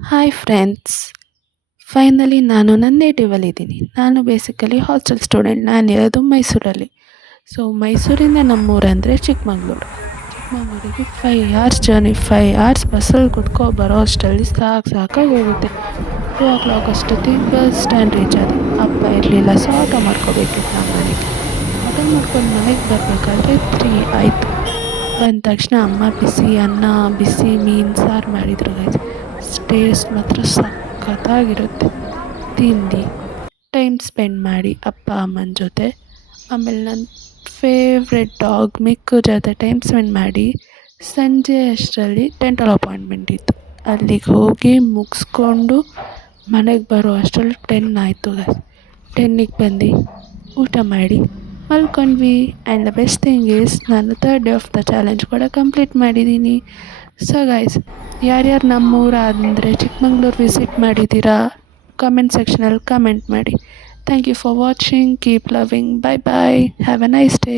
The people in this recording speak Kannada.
ಹಾಯ್ ಫ್ರೆಂಡ್ಸ್, ಫೈನಲಿ ನಾನು ನನ್ನ ನೇಟಿವಲ್ಲಿದ್ದೀನಿ. ನಾನು ಬೇಸಿಕಲಿ ಹಾಸ್ಟೆಲ್ ಸ್ಟೂಡೆಂಟ್. ನಾನಿರೋದು ಮೈಸೂರಲ್ಲಿ. ಸೊ ಮೈಸೂರಿಂದ ನಮ್ಮೂರಂದರೆ ಚಿಕ್ಕಮಂಗ್ಳೂರು. ಚಿಕ್ಕಮಂಗ್ಳೂರಿಗೆ 5 hours journey. 5 ಅವರ್ಸ್ ಬಸ್ಸಲ್ಲಿ ಕುತ್ಕೊ ಬರೋ ಅಷ್ಟರಲ್ಲಿ ಸಾಕಾಗಿ ಹೋಗುತ್ತೆ. 2 o'clock ಅಷ್ಟೊತ್ತಿಗೆ ಬಸ್ ಸ್ಟ್ಯಾಂಡ್ ರೀಚ್ ಆದೆ. ಅಪ್ಪ ಇರಲಿಲ್ಲ, ಸೊ ಆಟೋ ಮಾಡ್ಕೋಬೇಕಿತ್ತು ನಮ್ಮ ಮನೆಗೆ. ಆಟೋ ಮಾಡ್ಕೊಂಡು ಮನೆಗೆ ಬರಬೇಕಾದ್ರೆ 3 ಆಯಿತು. ಬಂದ ತಕ್ಷಣ ಅಮ್ಮ ಬಿಸಿ ಅನ್ನ, ಬಿಸಿ ಮೀನು ಸಾರು ಮಾಡಿದ್ರು ಗೈಸ್. ಟೇಸ್ಟ್ ಮಾತ್ರ ಸಖತ್ತಾಗಿರುತ್ತೆ. ತಿಂದು ಟೈಮ್ ಸ್ಪೆಂಡ್ ಮಾಡಿ ಅಪ್ಪ ಅಮ್ಮನ ಜೊತೆ, ಆಮೇಲೆ ನನ್ನ ಫೇವ್ರೆಟ್ ಡಾಗ್ ಮಿಕ್ಕು ಜೊತೆ ಟೈಮ್ ಸ್ಪೆಂಡ್ ಮಾಡಿ ಸಂಜೆ ಅಷ್ಟರಲ್ಲಿ ಡೆಂಟಲ್ ಅಪಾಯಿಂಟ್ಮೆಂಟ್ ಇತ್ತು. ಅಲ್ಲಿಗೆ ಹೋಗಿ ಮುಗಿಸ್ಕೊಂಡು ಮನೆಗೆ ಬರೋ ಅಷ್ಟರಲ್ಲಿ 10 ಆಯಿತು ಗೈಸ್. 10ಗೆ ಬಂದು ಊಟ ಮಾಡಿ ಮಲ್ಕೊಂಡ್ವಿ. And the best thing is ನಾನು 3rd day of the challenge ಕೂಡ ಕಂಪ್ಲೀಟ್ ಮಾಡಿದ್ದೀನಿ. ಸೊ ಗೈಸ್, ಯಾರ್ಯಾರು ನಮ್ಮೂರ ಅಂದರೆ ಚಿಕ್ಕಮಂಗ್ಳೂರು ವಿಸಿಟ್ ಮಾಡಿದ್ದೀರಾ, ಕಮೆಂಟ್ ಸೆಕ್ಷನಲ್ಲಿ ಕಮೆಂಟ್ ಮಾಡಿ. Thank you for watching. Keep loving. Bye bye. Have a nice day.